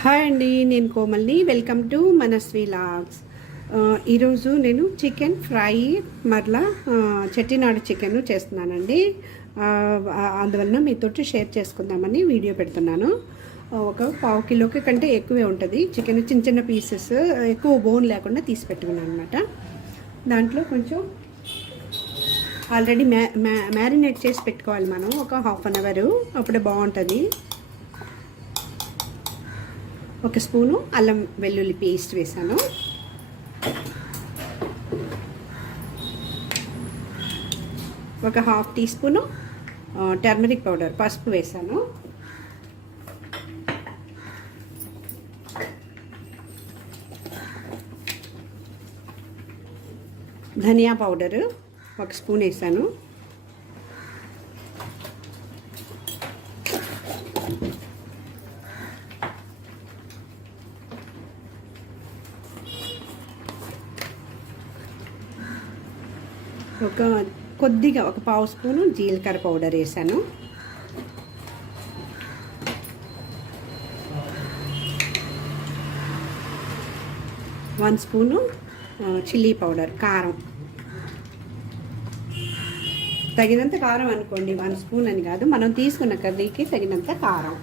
Hi అండి, నేను కోమల్ని. Welcome to Manasvi logs. ఈరోజు నేను చికెన్ ఫ్రై మరలా చెట్టినాడు చికెన్ చేస్తున్నానండి. అందువలన మీతోటి షేర్ చేసుకుందామని వీడియో పెడుతున్నాను. ఒక పావు కిలోకి కంటే ఎక్కువే ఉంటుంది చికెన్. చిన్న చిన్న పీసెస్, ఎక్కువ బోన్ లేకుండా తీసి పెట్టుకున్నాను అనమాట. దాంట్లో కొంచెం ఆల్రెడీ మ్యారినేట్ చేసి పెట్టుకోవాలి మనం, ఒక హాఫ్ అన్ అవర్. అప్పుడే బాగుంటుంది. ఒక స్పూను అల్లం వెల్లుల్లి పేస్ట్ వేసాను. ఒక half teaspoon turmeric powder, పసుపు వేసాను. ధనియా పౌడరు ఒక స్పూన్ వేసాను. కొద్దిగా ఒక పావు స్పూను జీలకర్ర పౌడర్ వేసాను. వన్ స్పూను చిల్లీ పౌడర్, కారం తగినంత కారం అనుకోండి. 1 స్పూన్ అని కాదు, మనం తీసుకున్న కర్రీకి తగినంత కారం.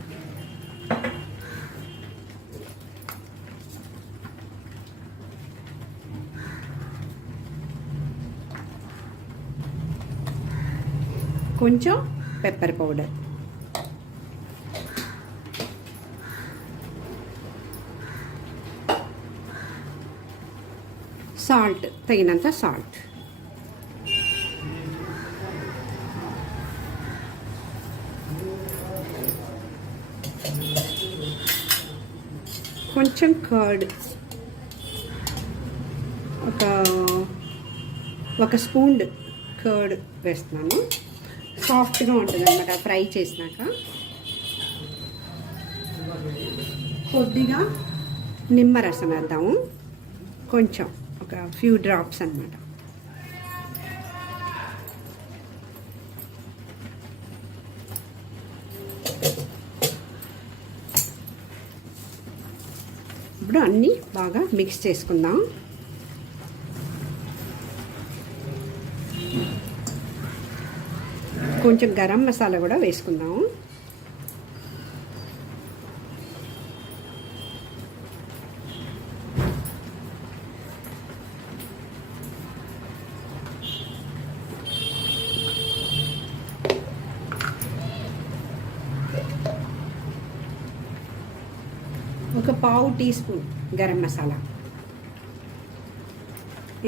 కొంచెం పెప్పర్ పౌడర్, సాల్ట్ తగినంత సాల్ట్, కొంచెం కర్డ్, ఒక స్పూన్ కర్డ్ వేస్తున్నాను. సాఫ్ట్గా ఉంటుంది అన్నమాట ఫ్రై చేసినాక. కొద్దిగా నిమ్మరసం వేద్దాము, కొంచెం ఒక ఫ్యూ డ్రాప్స్ అన్నమాట. ఇప్పుడు అన్నీ బాగా మిక్స్ చేసుకుందాం. కొంచెం గరం మసాలా కూడా వేసుకుందాము. ఒక పావు టీ స్పూన్ గరం మసాలా.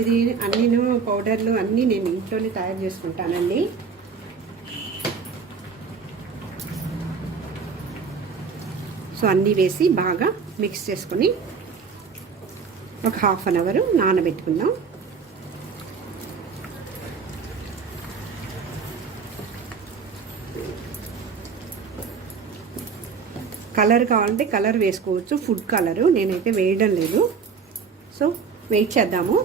ఇది అన్నీ పౌడర్లు అన్నీ నేను ఇంట్లోనే తయారు చేసుకుంటానండి. సో అన్నీ వేసి బాగా మిక్స్ చేసుకొని ఒక హాఫ్ అన్ అవర్ నానబెట్టుకుందాం. కలర్ కావాలంటే కలర్ వేసుకోవచ్చు, ఫుడ్ కలరు. నేనైతే వేయడం లేదు. సో వెయిట్ చేద్దాము.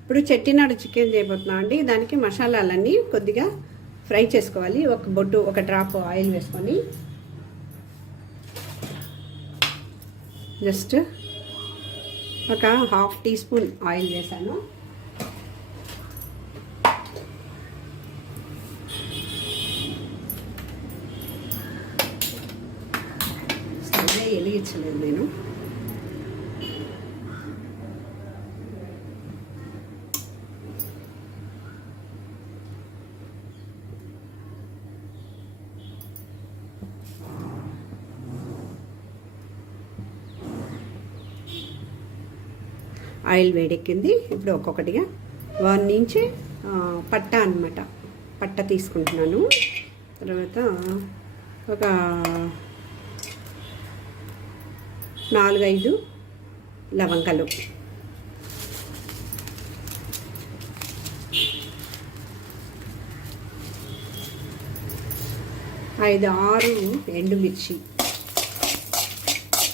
ఇప్పుడు చెట్టినాడు చికెన్ చేయబోతున్నాం అండి. దానికి మసాలాలన్నీ కొద్దిగా ఫ్రై చేసుకోవాలి. ఒక డ్రాప్ ఆయిల్ వేసుకొని జస్ట్ ఒక హాఫ్ టీ స్పూన్ ఆయిల్ వేసాను. సరే వెలిగించలేదు నేను. ఆయిల్ వేడెక్కింది. ఇప్పుడు ఒక్కొక్కటిగా 1 ఇంచ్ పట్ట అన్నమాట, పట్ట తీసుకుంటున్నాను. తర్వాత ఒక 4-5 లవంగాలు, 5-6 ఎండుమిర్చి,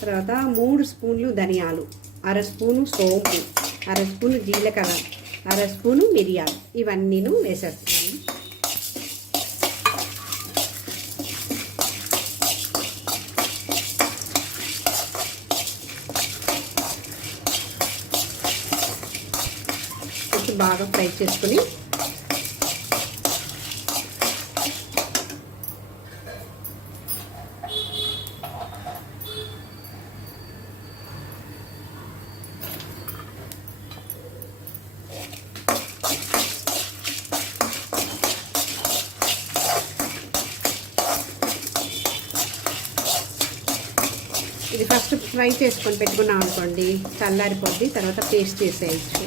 తర్వాత 3 స్పూన్లు ధనియాలు, 1/2 స్పూను సోంపు, 1/2 స్పూను జీలకర్ర, 1/2 స్పూను మిరియాలు. ఇవన్నీ వేసేస్తున్నాను. బాగా ఫ్రై చేసుకుని ఇది ఫస్ట్ ఫ్రై చేసుకొని పెట్టుకున్నాం అనుకోండి, చల్లారిపోద్ది, తర్వాత పేస్ట్ చేసేయచ్చు.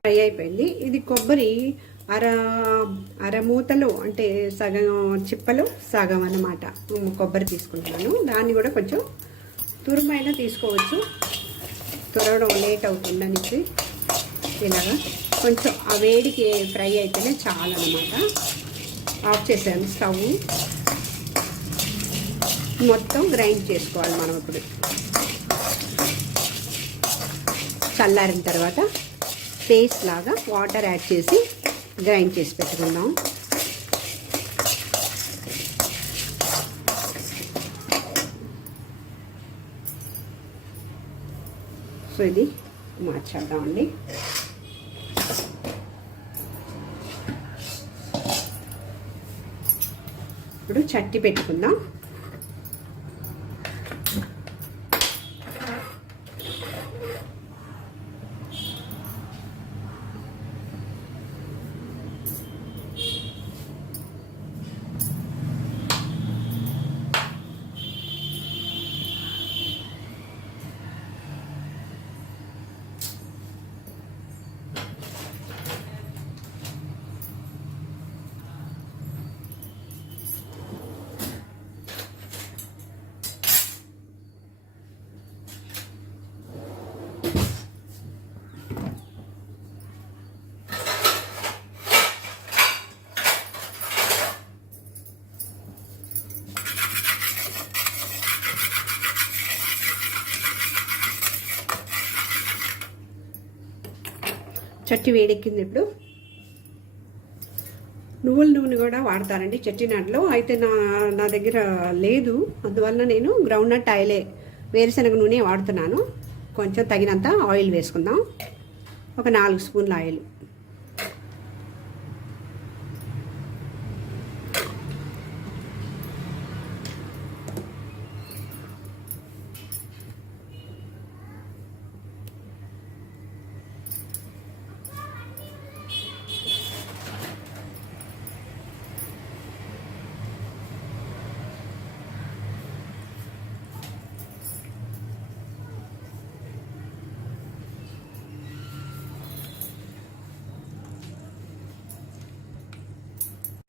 ఫ్రై అయిపోయింది. ఇది కొబ్బరి అర మూతలు అంటే సగం చిప్పలు సగం అన్నమాట కొబ్బరి తీసుకుంటున్నాను. దాన్ని కూడా కొంచెం తురుమైనా తీసుకోవచ్చు, తురవడం లేట్ అవుతుందనేసి ఇలాగా కొంచెం ఆ వేడికి ఫ్రై అయితేనే చాలు అన్నమాట. ఆఫ్ చేసాను స్టవ్. మొత్తం గ్రైండ్ చేసుకోవాలి మనం. ఇప్పుడు చల్లారిన తర్వాత పేస్ట్ లాగా వాటర్ యాడ్ చేసి గ్రైండ్ చేసి పెట్టుకుందాం. సో ఇది మార్చేద్దామండి. ఇప్పుడు చట్టి పెట్టుకుందాం. చట్టి వేడెక్కింది. ఇప్పుడు నువ్వుల నూనె కూడా వాడతారండి చెట్టినాట్లో. అయితే నా దగ్గర లేదు, అందువల్ల నేను గ్రౌండ్ నట్ ఆయిలే, వేరుశనగ నూనె వాడుతున్నాను. కొంచెం తగినంత ఆయిల్ వేసుకుందాం. ఒక 4 స్పూన్ల ఆయిల్.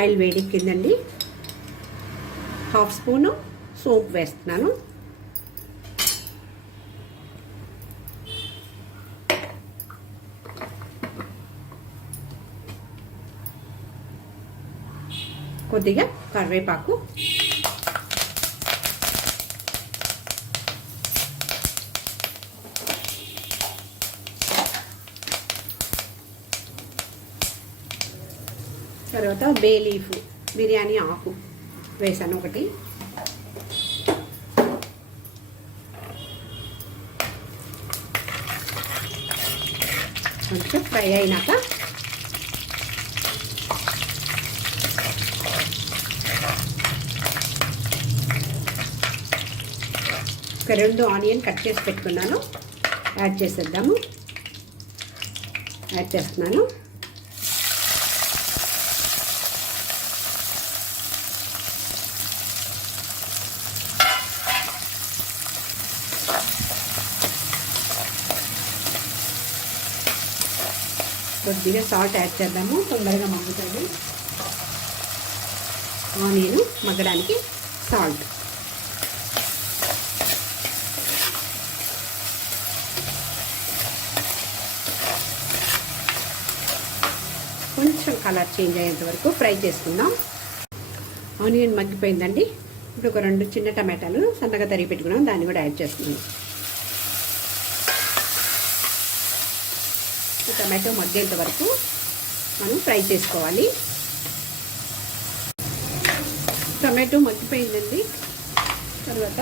ఆయిల్ వేడెక్కిందండి. 1/2 స్పూను సోంపు వేస్తున్నాను. కొద్దిగా కరివేపాకు, తర్వాత బే లీఫ్, బిర్యానీ ఆకు వేసాను ఒకటి. కొంచెం ఫ్రై అయినాక ఒక 2 ఆనియన్ కట్ చేసి పెట్టుకున్నాను, యాడ్ చేసేద్దాము. యాడ్ చేస్తున్నాను. కొద్దిగా సాల్ట్ యాడ్ చేద్దాము, తొందరగా మగ్గుతుంది. ఆనియన్ మగ్గడానికి సాల్ట్. కొంచెం కలర్ చేంజ్ అయ్యేంత వరకు ఫ్రై చేసుకుందాం. ఆనియన్ మగ్గిపోయిందండి. ఇప్పుడు ఒక 2 చిన్న టమాటాలు సన్నగా తరిగి పెట్టుకున్నాం, దాన్ని కూడా యాడ్ చేస్తున్నాను. టమాటో మగ్గేంత వరకు మనం ఫ్రై చేసుకోవాలి. టమాటో మగ్గిపోయిందండి. తర్వాత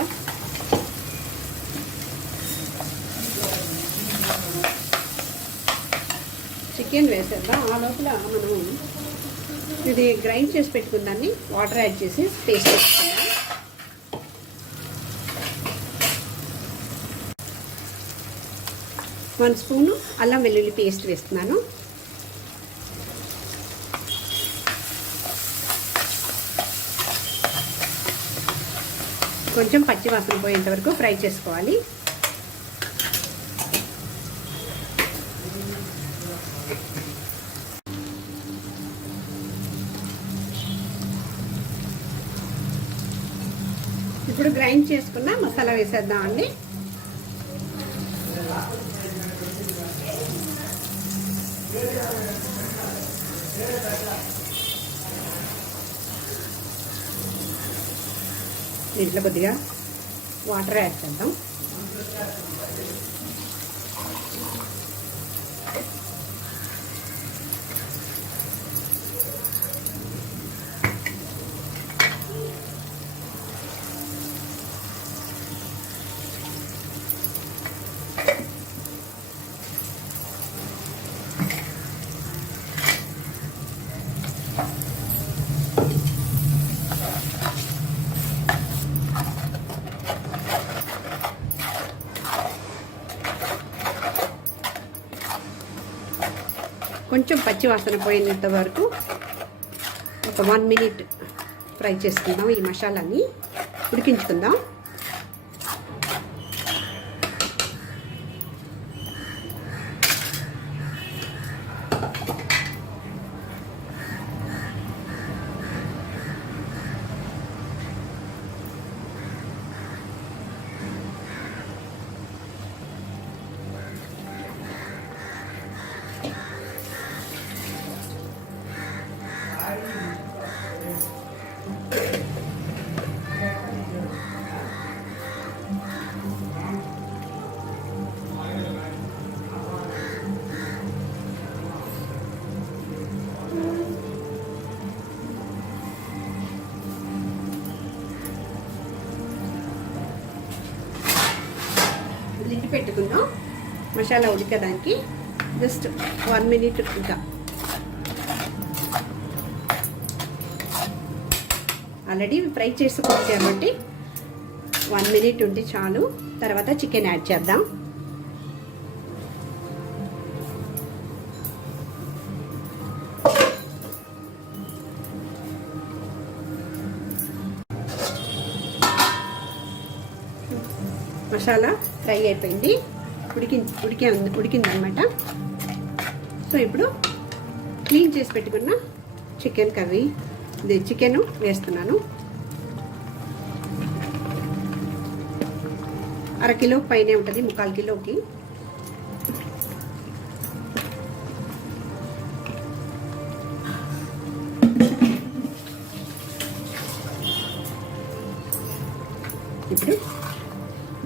చికెన్ వేసేద్దాం. ఆ లోపల మనము ఇది గ్రైండ్ చేసి పెట్టుకుందాన్ని వాటర్ యాడ్ చేసి పేస్ట్ చేసుకుందాం. వన్ స్పూను అల్లం వెల్లుల్లి పేస్ట్ వేస్తున్నాను. కొంచెం పచ్చి వాసన పోయేంత వరకు ఫ్రై చేసుకోవాలి. ఇప్పుడు గ్రైండ్ చేసుకున్న మసాలా వేసేద్దాం అండి. దీంట్లో కొద్దిగా వాటర్ యాడ్ చేద్దాం. కొంచెం పచ్చి వాసన పోయేంత వరకు ఒక 1 మినిట్ ఫ్రై చేసుకుందాం. ఈ మసాలాని ఉడికించుకుందాం. లిడ్ పెట్టుకుందాం. మసాలా ఉడకడానికి జస్ట్ 1 మినిట్. ఇంకా ఆల్రెడీ ఫ్రై చేసుకుంది కాబట్టి 1 మినిట్ ఉంటే చాలు. తర్వాత చికెన్ యాడ్ చేద్దాం. మసాలా ఫ్రై అయిపోయింది, ఉడికిందనమాట. సో ఇప్పుడు క్లీన్ చేసి పెట్టుకున్న చికెన్ కర్రీ, ఇది చికెన్ వేస్తున్నాను. 1/2 కిలో పైనే ఉంటుంది, 3/4 కిలోకి. ఇప్పుడు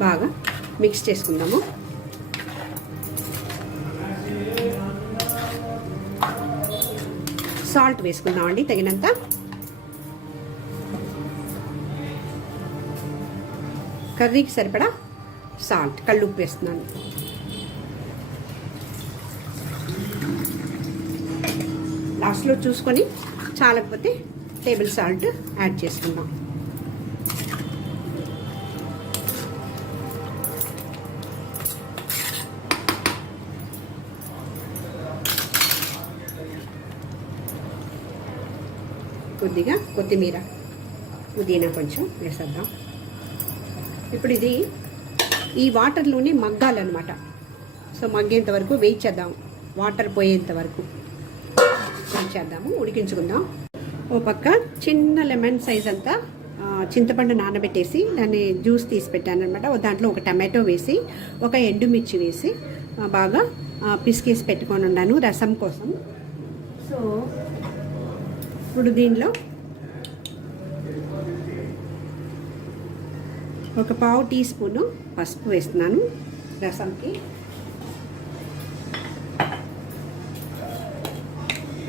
బాగా మిక్స్ చేసుకుందాము. సాల్ట్ వేసుకుందామండి తగినంత. కర్రీకి సరిపడా సాల్ట్, కళ్ళుప్పు వేస్తున్నాను. లాస్ట్లో చూసుకొని చాలకపోతే టేబుల్ సాల్ట్ యాడ్ చేసుకుందాం. కొద్దిగా కొత్తిమీర, పుదీనా కొంచెం వేసేద్దాం. ఇప్పుడు ఇది ఈ వాటర్లోనే మగ్గాలన్నమాట. సో మగ్గేంత వరకు వెయిట్ చేద్దాం. వాటర్ పోయేంత వరకు వెయిట్ చేద్దాము, ఉడికించుకుందాం. ఓ పక్క చిన్న లెమన్ సైజ్ అంతా చింతపండు నానబెట్టేసి దాన్ని జ్యూస్ తీసి పెట్టాను అనమాట. దాంట్లో ఒక టమాటో వేసి, ఒక ఎండుమిర్చి వేసి బాగా పిసికేసి పెట్టుకొని ఉన్నాను రసం కోసం. సో ఇప్పుడు దీనిలో ఒక 1/2 టీ స్పూను పసుపు వేస్తున్నాను రసంకి.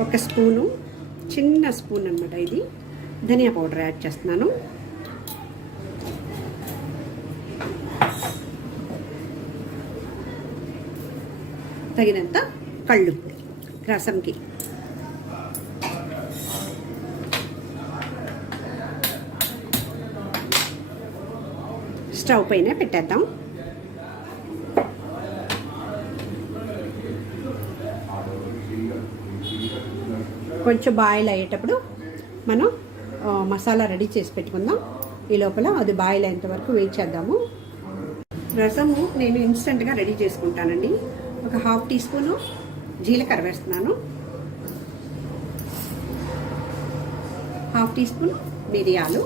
1 స్పూను, చిన్న స్పూన్ అనమాట ఇది, ధనియా పౌడర్ యాడ్ చేస్తున్నాను. తగినంత కళ్ళుప్పు, రసంకి. స్టవ్ పైన పెట్టేద్దాం. కొంచెం బాయిల్ అయ్యేటప్పుడు మనం మసాలా రెడీ చేసి పెట్టుకుందాం. ఈ లోపల అది బాయిల్ అయ్యేంత వరకు వెయిట్ చేద్దాము. రసము నేను ఇన్స్టెంట్గా రెడీ చేసుకుంటానండి. ఒక 1/2 టీ స్పూను జీలకర్ర వేస్తున్నాను, 1/2 టీ స్పూన్ మిరియాలు,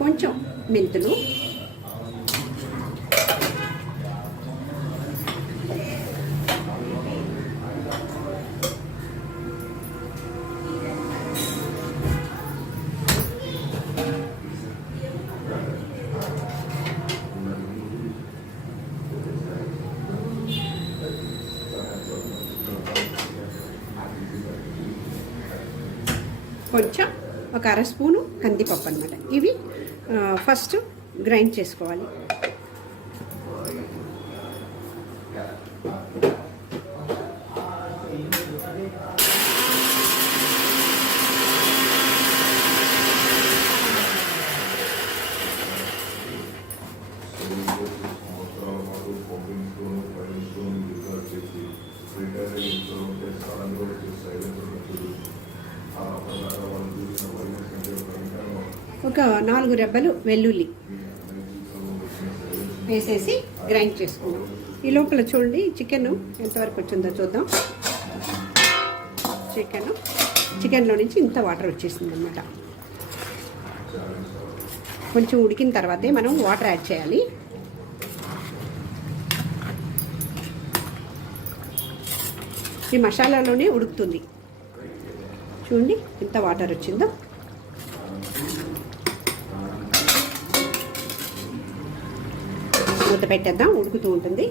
కొంచెం మెంతులు, కొంచెం ఒక 1/2 స్పూను కందిపప్పు అనమాట. ఇవి ఫస్ట్ గ్రైండ్ చేసుకోవాలి. ఒక 4 రెబ్బలు వెల్లుల్లి వేసేసి గ్రైండ్ చేసుకుందాం. ఈ లోపల చూడండి చికెన్ ఎంతవరకు వచ్చిందో చూద్దాం. చికెన్లో నుంచి ఇంత వాటర్ వచ్చేసింది అన్నమాట. కొంచెం ఉడికిన తర్వాతే మనం వాటర్ యాడ్ చేయాలి. ఈ మసాలాలోనే ఉడుకుతుంది. చూడండి ఎంత వాటర్ వచ్చిందో. మూత పెట్టేద్దాం, ఉడుకుతూ ఉంటుంది.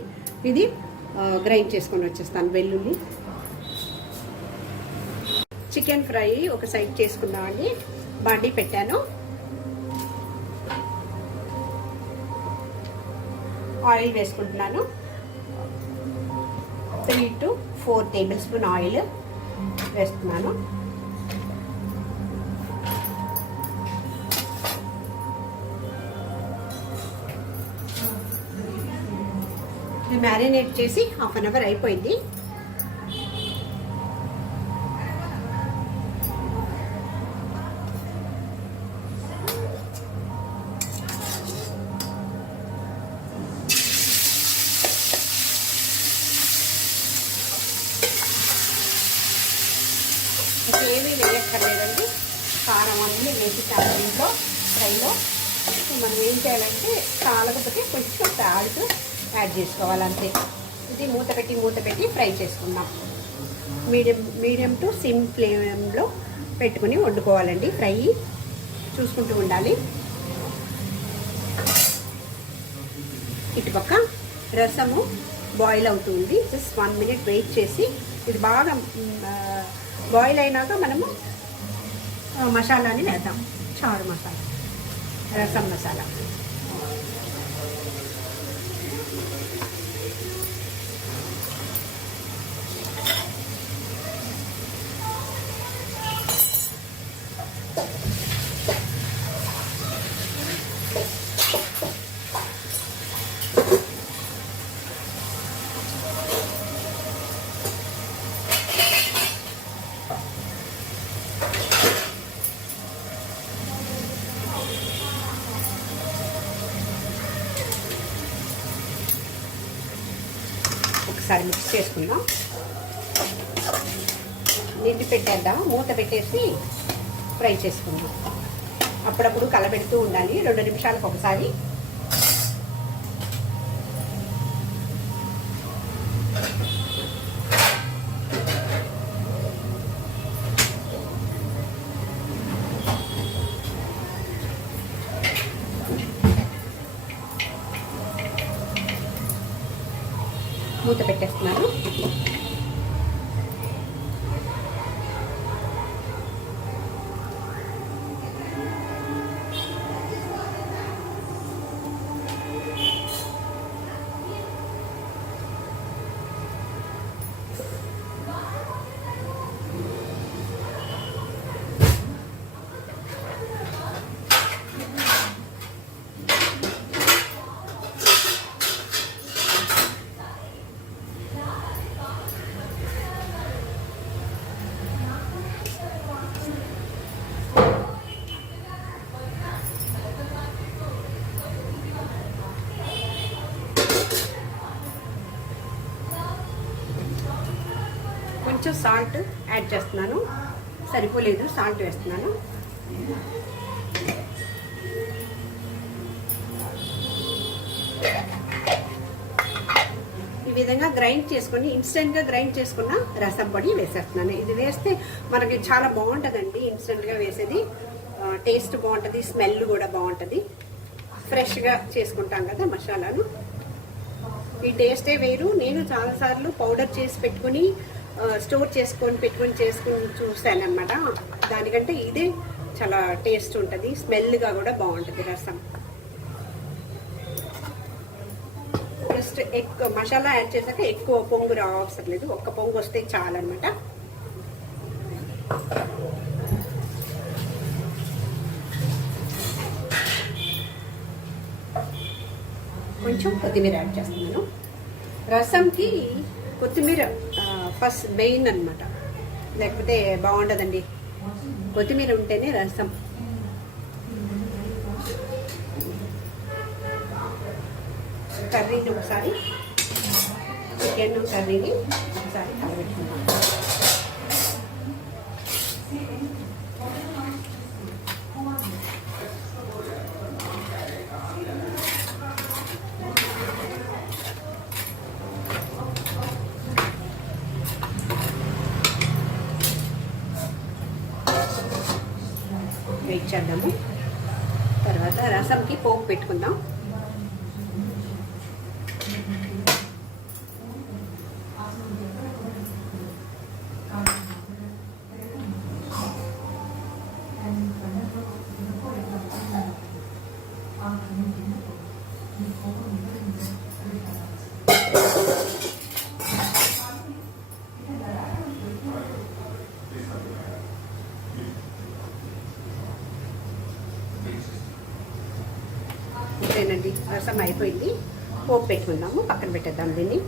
ఇది గ్రైండ్ చేసుకొని వచ్చేస్తాను వెల్లుల్లి. చికెన్ ఫ్రై ఒక సైడ్ చేసుకుందామండి. బాండీ పెట్టాను, ఆయిల్ వేసుకుంటున్నాను. 3 to 4 టేబుల్ స్పూన్ ఆయిల్ వేస్తున్నాను. మ్యారినేట్ చేసి 1/2 అవర్ అయిపోయింది. ఏమీ వేయక్కర్లేదండి, కారం అన్నీ వేసేసాము దీంట్లో ఫ్రైలో. మనం ఏం చేయాలంటే కాలకపోతే కొంచెం సాల్ట్ యాడ్ చేసుకోవాలంతే. ఇది మూత పెట్టి ఫ్రై చేసుకుందాం. మీడియం టు సిమ్ ఫ్లేమ్లో పెట్టుకుని వండుకోవాలండి. ఫ్రై చూసుకుంటూ ఉండాలి. ఇటుపక్క రసము బాయిల్ అవుతుంది. జస్ట్ 1 minute వెయిట్ చేసి ఇది బాగా బాయిల్ అయినాక మనము మసాలాని వేద్దాం. చారు మసాలా, రసం మసాలా. ఒకసారి మిక్స్ చేసుకుందాం. నిండి పెట్టేద్దాం, మూత పెట్టేసి ఫ్రై చేసుకుందాం. అప్పుడప్పుడు కలబెడుతూ ఉండాలి 2 నిమిషాలకు ఒకసారి. మూత పెట్టేస్తున్నాను. కొంచెం సాల్ట్ యాడ్ చేస్తున్నాను, సరిపోలేదు సాల్ట్ వేస్తున్నాను. ఈ విధంగా గ్రైండ్ చేసుకొని ఇన్స్టెంట్గా గ్రైండ్ చేసుకున్న రసం పొడి వేసేస్తున్నాను. ఇది వేస్తే మనకి చాలా బాగుంటుందండి. ఇన్స్టెంట్గా వేసేది టేస్ట్ బాగుంటుంది, స్మెల్ కూడా బాగుంటుంది. ఫ్రెష్గా చేసుకుంటాం కదా మసాలాను, ఈ టేస్టే వేరు. నేను చాలాసార్లు పౌడర్ చేసి పెట్టుకుని స్టోర్ చేసుకుని చూసాను అనమాట. దానికంటే ఇదే చాలా టేస్ట్ ఉంటుంది, స్మెల్గా కూడా బాగుంటుంది రసం. జస్ట్ ఎక్కువ మసాలా యాడ్ చేశాక ఎక్కువ పొంగు రావసరం లేదు, ఒక్క పొంగు వస్తే చాలన్నమాట. కొంచెం కొత్తిమీర యాడ్ చేస్తున్నాను. రసంకి కొత్తిమీర ఫస్ట్ మెయిన్ అనమాట, లేకపోతే బాగుండదండి. కొత్తిమీర ఉంటేనే రసం. కర్రీని ఒకసారి, చికెన్ కర్రీని ఒకసారి కలబెట్టుకున్నాం. వెయిట్ చేద్దాము. తర్వాత రసంకి పోపు పెట్టుకుందాం. అంతేనండి, రసం అయిపోయింది. పోపు పెట్టుకుందాము, పక్కన పెట్టేద్దాం దీన్ని.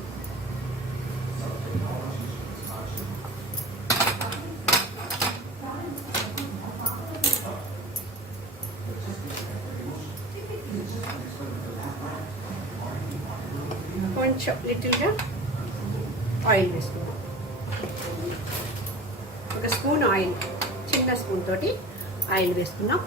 కొంచెం లిటిల్గా ఆయిల్ వేసుకుందాం. ఒక స్పూన్ ఆయిల్, చిన్న స్పూన్ తోటి ఆయిల్ వేసుకుందాం.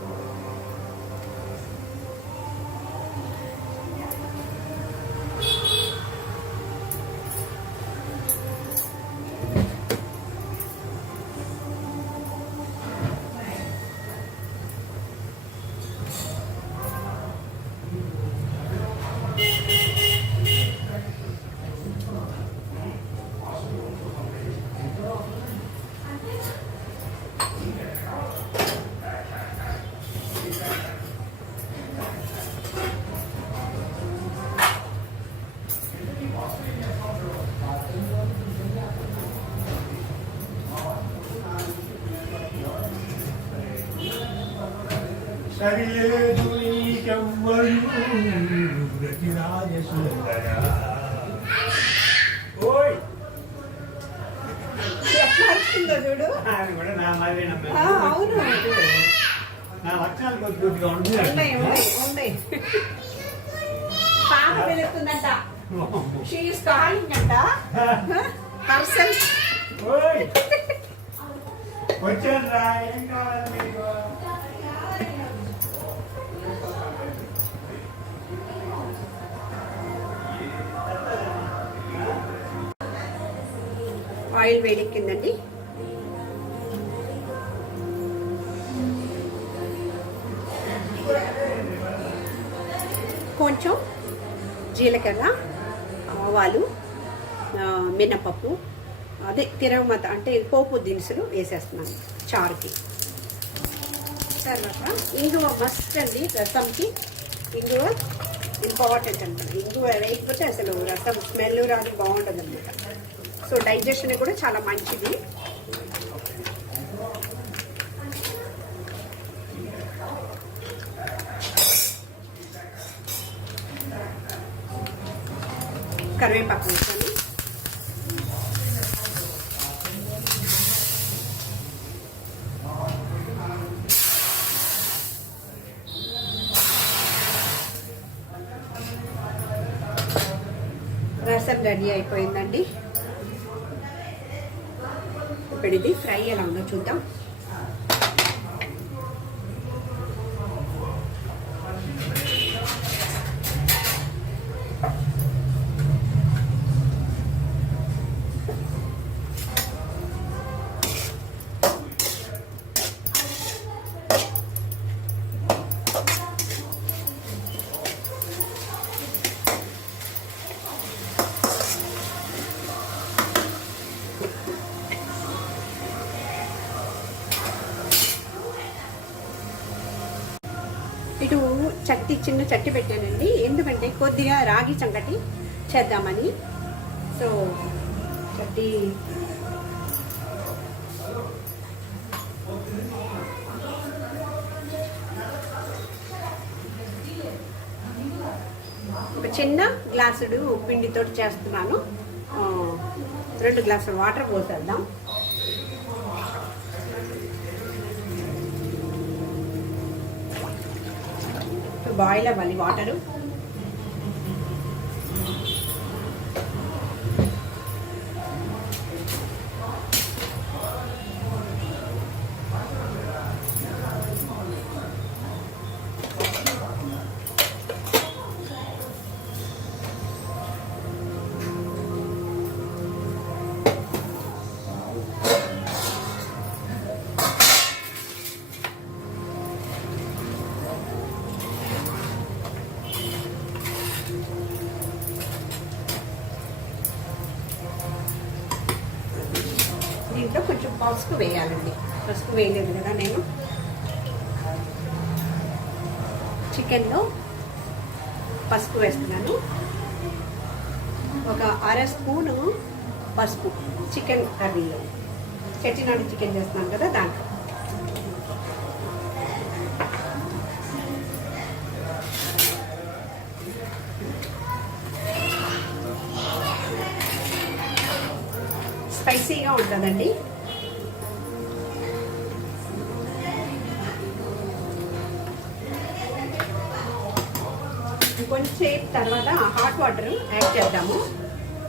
ఎట్లా వస్తుందో చూడు. అవును, పాప వెళుతుందంట. షీఈస్ కాలింగ్ అంట. పర్సన్ వచ్చారా, ఏం కావాలి మీకు? ఆయిల్ వేడెక్కిందండి. కొంచెం జీలకర్ర, ఆవాలు, మినపప్పు, అదే తిరగమత అంటే పోపు దినుసులు వేసేస్తున్నాను చారుకి. తర్వాత ఇంగువ మస్ట్ అండి రసంకి. ఇంగువ ఇంపార్టెంట్ అనమాట. ఇంగువ వేయకపోతే అసలు రసం స్మెల్ రాదు, బాగుంటుంది అనమాట. సో డైజెషన్ కూడా చాలా మంచిది. కరివేపాకు వేసాను. రసం రెడీ అయిపోయిందండి. ఇప్పుడు ఇది ఫ్రై ఎలా ఉందో చూద్దాం. ఇటు చిన్న చట్టి పెట్టానండి, ఎందుకంటే కొద్దిగా రాగి సంగటి చేద్దామని. సో చట్టి ఒక చిన్న గ్లాసుడు పిండితో చేస్తున్నాను. 2 గ్లాసులు వాటర్ పోసేద్దాం. బాయిల్ అవ్వాలి వాటరు. దీంట్లో కొంచెం పసుపు వేయాలండి. పసుపు వేయలేదు కదా నేను. చికెన్లో పసుపు వేస్తున్నాను. ఒక 1/2 స్పూను పసుపు చికెన్ కర్రీలో. చెట్టినాడు చికెన్ చేస్తున్నాను కదా దాంట్లో. స్పైసీగా ఉంటుందండి. కొంచెంసేపు తర్వాత హాట్ వాటర్ యాడ్ చేద్దాము.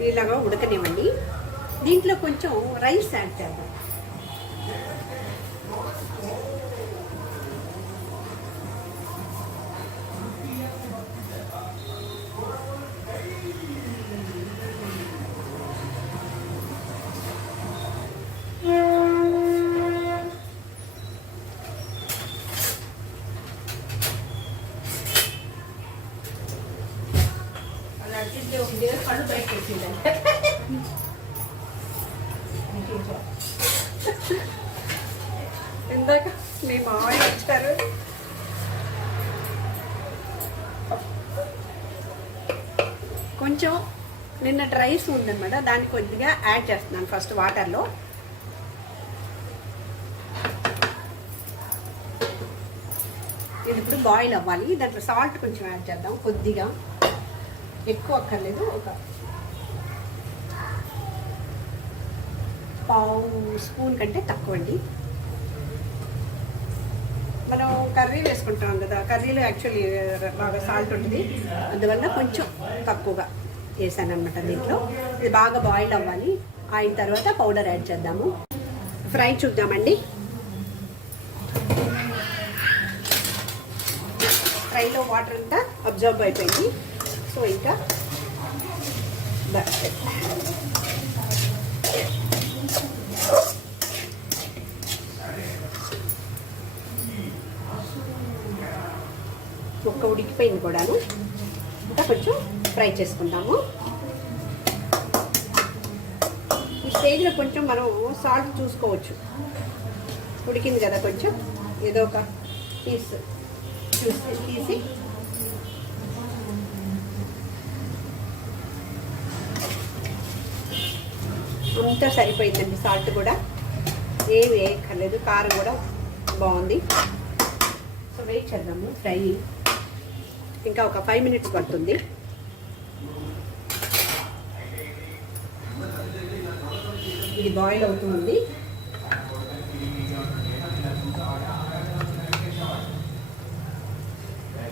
ఇలాగా ఉడకనివ్వండి. దీంట్లో కొంచెం రైస్ యాడ్ చేద్దాం. కళ్ళు బయట పెట్టిందండి. ఇందాక మీ మామయ్య వచ్చారు. కొంచెం నిన్నటి రైస్ ఉందన్నమాట, దాన్ని కొద్దిగా యాడ్ చేస్తున్నాను ఫస్ట్ వాటర్లో. ఇది ఇప్పుడు బాయిల్ అవ్వాలి. దాంట్లో సాల్ట్ కొంచెం యాడ్ చేద్దాం, కొద్దిగా, ఎక్కువ అక్కర్లేదు. ఒక 1/2 స్పూన్ కంటే తక్కువ అండి. మనం కర్రీ వేసుకుంటాం కదా, కర్రీలో యాక్చువల్లీ బాగా సాల్ట్ ఉంటుంది, అందువల్ల కొంచెం తక్కువగా వేసాను అనమాట దీంట్లో. ఇది బాగా బాయిల్ అవ్వాలి. అయిన తర్వాత పౌడర్ యాడ్ చేద్దాము. ఫ్రై చూద్దామండి. ఫ్రైలో వాటర్ అంతా అబ్జర్వ్ అయిపోయింది. సో ఇంకా ముక్క ఉడికిపోయింది కూడాను. ఇంకా కొంచెం ఫ్రై చేసుకుందాము. ఈ స్టేజ్లో కొంచెం మనం సాల్ట్ చూసుకోవచ్చు. ఉడికింది కదా, కొంచెం ఏదో ఒక పీస్ తీసి అంతా సరిపోయిందండి. సాల్ట్ కూడా ఏమి వేయక్కర్లేదు, కారం కూడా బాగుంది. సో వెయిట్ చేద్దాము. ఫ్రై ఇంకా ఒక 5 మినిట్స్ పడుతుంది. ఇది బాయిల్ అవుతుంది.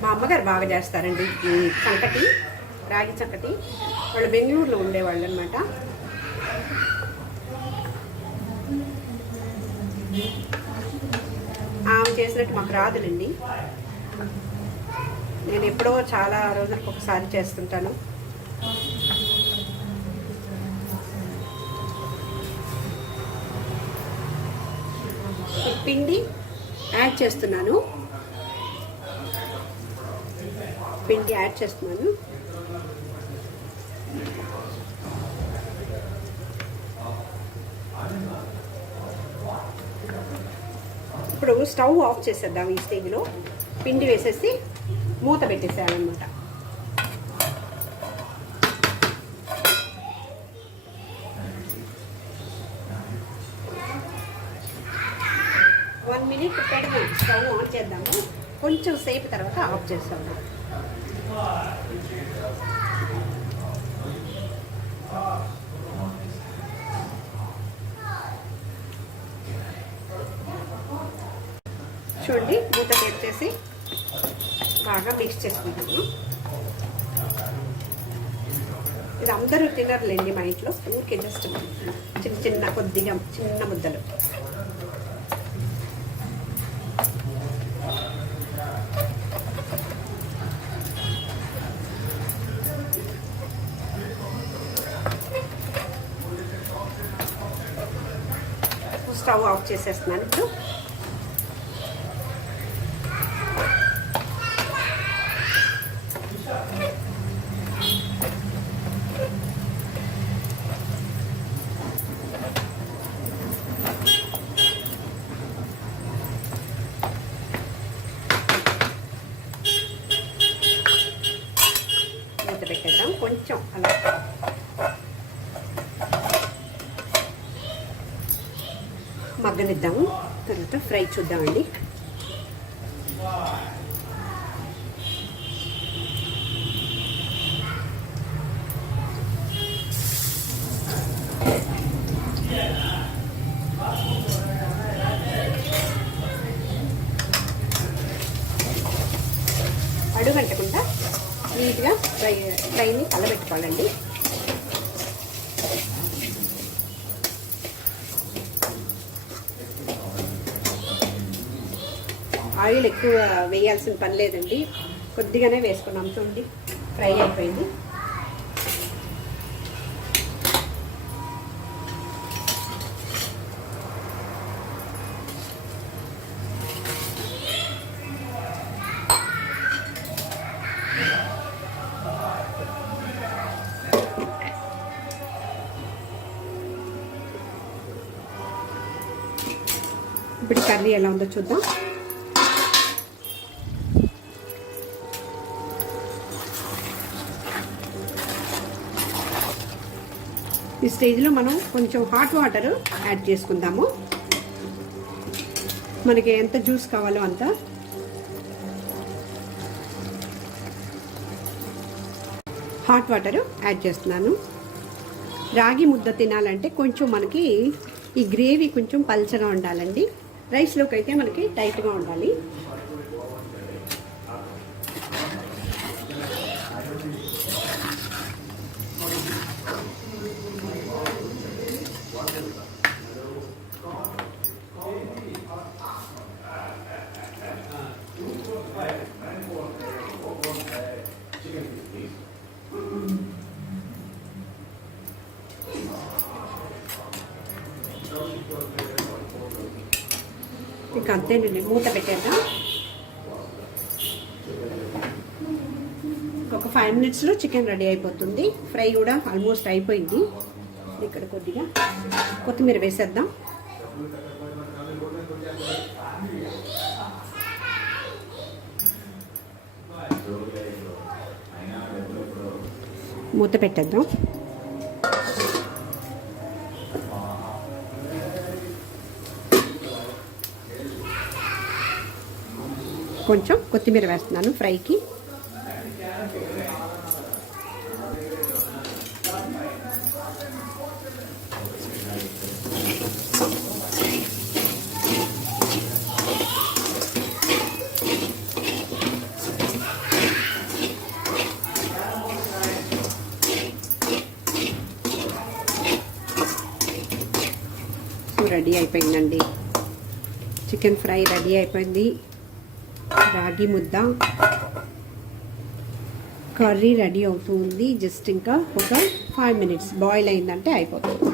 మా అమ్మగారు బాగా చేస్తారండి ఈ సంకటి, రాగి సంకటి. వాళ్ళు బెంగళూరులో ఉండేవాళ్ళు అనమాట. ఆమె చేసినట్టు మాకు రాదులండి. నేను ఎప్పుడో చాలా రోజులకు ఒకసారి చేస్తుంటాను. పిండి యాడ్ చేస్తున్నాను. ఇప్పుడు స్టవ్ ఆఫ్ చేసేద్దాం. ఈ స్టేజ్లో పిండి వేసేసి మూత పెట్టేసేయాలన్నమాట. మినిట్ పెట్టి స్టవ్ ఆన్ చేద్దాము. కొంచెం సేపు తర్వాత ఆఫ్ చేస్తాము. చూడండి, మూత పెట్టేసి బాగా మిక్స్ చేసుకుంటాము. ఇది అందరూ తినరులేండి మా ఇంట్లో. ఊరికే జస్ట్ కొద్దిగా చిన్న ముద్దలు. స్టవ్ ఆఫ్ చేసేస్తున్నాను. ఇప్పుడు మూత పెట్టేద్దాం. కొంచెం అలా మగ్గనిద్దాము. తర్వాత ఫ్రై చూద్దామండి. అడుగంటకుండా నీట్గా ఫ్రైని కలబెట్టుకోవాలండి. ఆయిల్ ఎక్కువ వేయాల్సిన పని లేదండి, కొద్దిగానే వేసుకున్నాం. చూడండి, ఫ్రై అయిపోయింది. ఇప్పుడు కర్రీ ఎలా ఉందో చూద్దాం. ఈ స్టేజ్లో మనం కొంచెం హాట్ వాటర్ యాడ్ చేసుకుందాము. మనకి ఎంత జ్యూస్ కావాలో అంత. హాట్ వాటర్ యాడ్ చేస్తున్నాను. రాగి ముద్ద తినాలంటే కొంచెం మనకి ఈ గ్రేవీ కొంచెం పల్చగా ఉండాలండి. రైస్లోకి అయితే మనకి టైట్గా ఉండాలి. ఇక అంతేనండి, మూత పెట్టేద్దాం. ఒక 5 minutesలో చికెన్ రెడీ అయిపోతుంది. ఫ్రై కూడా ఆల్మోస్ట్ అయిపోయింది. ఇక్కడ కొద్దిగా కొత్తిమీర వేసేద్దాం. మూత పెట్టేద్దాం. కొంచెం కొత్తిమీర వేస్తున్నాను ఫ్రైకి. రెడీ అయిపోయిందండి. చికెన్ ఫ్రై రెడీ అయిపోయింది. రాగి ముద్ద కర్రీ రెడీ అవుతుంది. జస్ట్ ఇంకా ఒక 5 minutes బాయిల్ అయిందంటే అయిపోతుంది.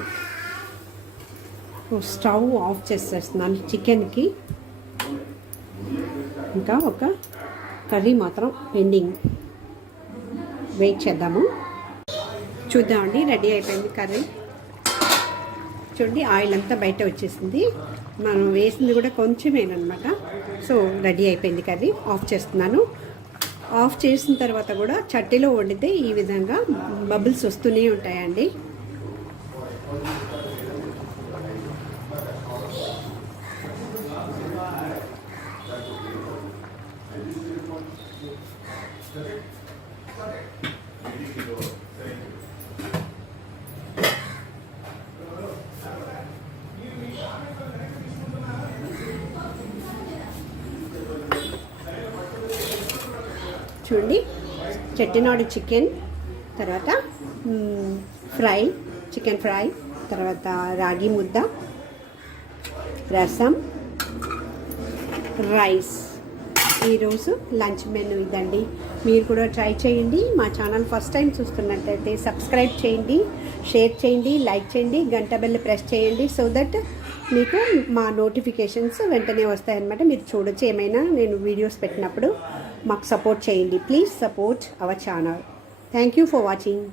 స్టవ్ ఆఫ్ చేసేస్తున్నాను చికెన్కి. ఇంకా ఒక కర్రీ మాత్రం పెండింగ్. వెయిట్ చేద్దాము. చూద్దామండి, రెడీ అయిపోయింది కర్రీ. చూడండి, ఆయిల్ అంతా బయట వచ్చేసింది. మనం వేసింది కూడా కొంచెమేనమాట. సో రెడీ అయిపోయింది కర్రీ. ఆఫ్ చేస్తున్నాను. ఆఫ్ చేసిన తర్వాత కూడా చట్టీలో వండితే ఈ విధంగా బబుల్స్ వస్తూనే ఉంటాయండి. చూడండి, చెట్టినాడు చికెన్, తర్వాత ఫ్రై, చికెన్ ఫ్రై, తర్వాత రాగి ముద్ద, రసం, రైస్. ఈరోజు లంచ్ మెనూ ఇదండి. మీరు కూడా ట్రై చేయండి. మా ఛానల్ ఫస్ట్ టైం చూస్తున్నట్టయితే సబ్స్క్రైబ్ చేయండి, షేర్ చేయండి, లైక్ చేయండి, గంట బెల్ ప్రెస్ చేయండి. సో దట్ మీకు మా నోటిఫికేషన్స్ వెంటనే వస్తాయన్నమాట. మీరు చూడొచ్చు, ఏమైనా నేను వీడియోస్ పెట్టినప్పుడు మాకు సపోర్ట్ చేయండి. Please support our channel. Thank you for watching.